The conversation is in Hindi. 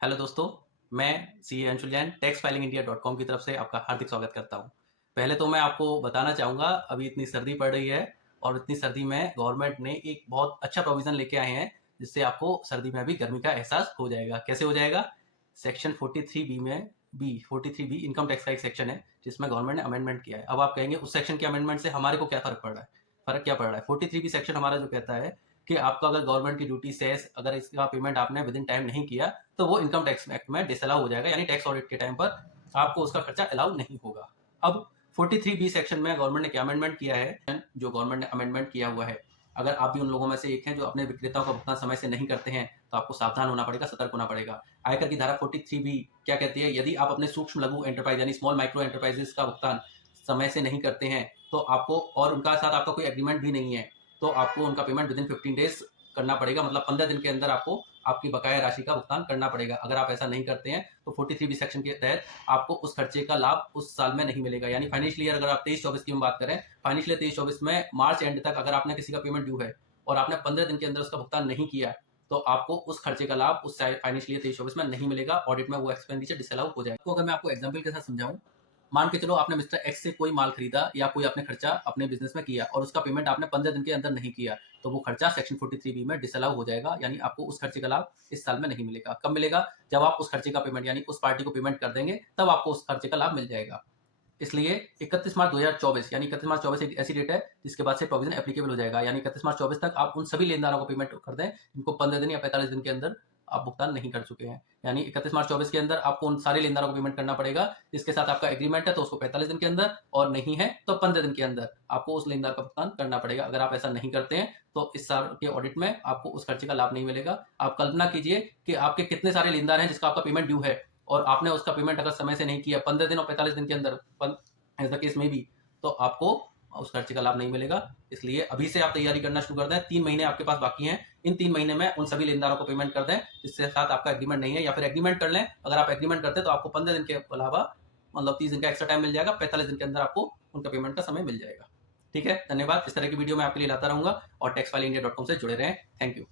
हेलो दोस्तों, मैं C A Anshul Jain tax filing India .com की तरफ से आपका हार्दिक स्वागत करता हूं। पहले तो मैं आपको बताना चाहूँगा, अभी इतनी सर्दी पड़ रही है और इतनी सर्दी में गवर्नमेंट ने एक बहुत अच्छा प्रोविज़न लेके आए हैं, जिससे आपको सर्दी में भी गर्मी का एहसास हो जाएगा। कैसे हो जाएगा? सेक्शन 43B में 43B इनकम टैक्स का एक सेक्शन है, जिसमें गवर्नमेंट ने अमेंडमेंट किया है। अब आप कहेंगे उस सेक्शन के अमेंडमेंट से हमारे को क्या फ़र्क पड़ रहा है? फ़र्क क्या पड़ रहा है? 43B सेक्शन हमारा जो कहता है कि आपका अगर गवर्नमेंट की ड्यूटी सेस अगर इसका पेमेंट आपने विद इन टाइम नहीं किया, तो वो इनकम टैक्स एक्ट में डिसअलाउ हो जाएगा, यानी टैक्स ऑडिट के टाइम पर आपको उसका खर्चा अलाउ नहीं होगा। अब 43B सेक्शन में गवर्नमेंट ने क्या अमेंडमेंट किया है? जो गवर्नमेंट ने अमेंडमेंट किया हुआ है, अगर आप भी उन लोगों में से एक हैं जो अपने विक्रेताओं का भुगतान समय से नहीं करते हैं, तो आपको सावधान होना पड़ेगा, सतर्क होना पड़ेगा। आयकर की धारा 43B क्या कहती है? यदि आप अपने सूक्ष्म लघु एंटरप्राइज यानी स्मॉल माइक्रो एंटरप्राइजेस का भुगतान समय से नहीं करते हैं, तो आपको और उनका साथ आपका कोई एग्रीमेंट भी नहीं है, तो आपको उनका पेमेंट विद इन 15 डेज करना पड़ेगा। मतलब 15 दिन के अंदर आपको आपकी बकाया राशि का भुगतान करना पड़ेगा। अगर आप ऐसा नहीं करते हैं, तो 43B सेक्शन के तहत आपको उस खर्चे का लाभ उस साल में नहीं मिलेगा। यानी फाइनेंशियल ईयर अगर आप 23-24 की हम बात करें, फाइनेंशियल ईयर 23-24 में मार्च एंड तक अगर आपने किसी का पेमेंट ड्यू है और आपने 15 दिन के अंदर उसका भुगतान नहीं किया, तो आपको उस खर्चे का लाभ उस फाइनेंशियल ईयर 23-24 में नहीं मिलेगा। ऑडिट में वो एक्सपेंडिचर डिसअलाउ हो जाएगा। तो अगर मैं आपको एग्जाम्पल के साथ समझाऊं, मान के चलो आपने मिस्टर एक्स से कोई माल खरीदा या कोई आपने खर्चा अपने बिजनेस में किया और उसका पेमेंट आपने 15 दिन के अंदर नहीं किया, तो वो खर्चा सेक्शन 43B में डिसअलाउ हो जाएगा, यानी आपको उस खर्चे का लाभ इस साल में नहीं मिलेगा। कब मिलेगा? जब आप उस खर्चे का पेमेंट यानी उस पार्टी को पेमेंट कर देंगे, तब आपको उस खर्चे का लाभ मिल जाएगा। इसलिए 31 मार्च 2024 यानी 31 मार्च 24 एक ऐसी डेट है जिसके बाद से प्रोविजन एप्लीकेबल हो जाएगा। यानी 31 मार्च 24 तक आप उन सभी लेनदारों को पेमेंट कर दें जिनको 15 दिन या 45 दिन के अंदर आप भुगतान नहीं कर चुके हैं। यानी 31 मार्च 24 के अंदर आपको उन सारे लेनदारों को पेमेंट करना पड़ेगा जिसके साथ आपका एग्रीमेंट है, तो उसको 45 दिन के अंदर, और नहीं है तो 15 दिन के अंदर आपको उस लेनदार का भुगतान करना पड़ेगा। अगर आप ऐसा नहीं करते हैं, तो इस साल के ऑडिट में आपको उस खर्चे का लाभ नहीं मिलेगा। आप कल्पना कीजिए कि आपके कितने सारे लेनदार हैं जिसका आपका पेमेंट ड्यू है और आपने उसका पेमेंट अगर समय से नहीं किया 15 दिन और 45 दिन के अंदर, एज द केस में भी, तो आपको उस खर्चे का लाभ नहीं मिलेगा। इसलिए अभी से आप तैयारी करना शुरू कर दें। 3 महीने आपके पास बाकी हैं, इन 3 महीने में उन सभी लेनदारों को पेमेंट कर दें जिसके साथ आपका एग्रीमेंट नहीं है, या फिर एग्रीमेंट कर लें। अगर आप एग्रीमेंट करते हैं तो आपको 15 दिन के अलावा मतलब 30 दिन का एक्स्ट्रा टाइम मिल जाएगा। 45 दिन के अंदर आपको उनका पेमेंट का समय मिल जाएगा। ठीक है, धन्यवाद। इस तरह की वीडियो मैं आपके लिए लाता रहूंगा और टैक्स फाइलिंग इंडिया .com से जुड़े रहें। Thank you.